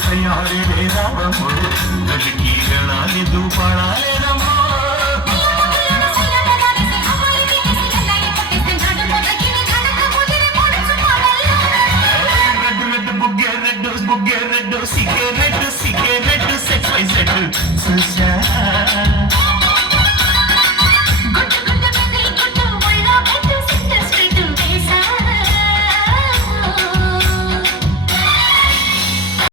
తయారీ రావమ్మో గడికి గణాలి దూపాడాలేనమ్మో red cigarette set by set చూసా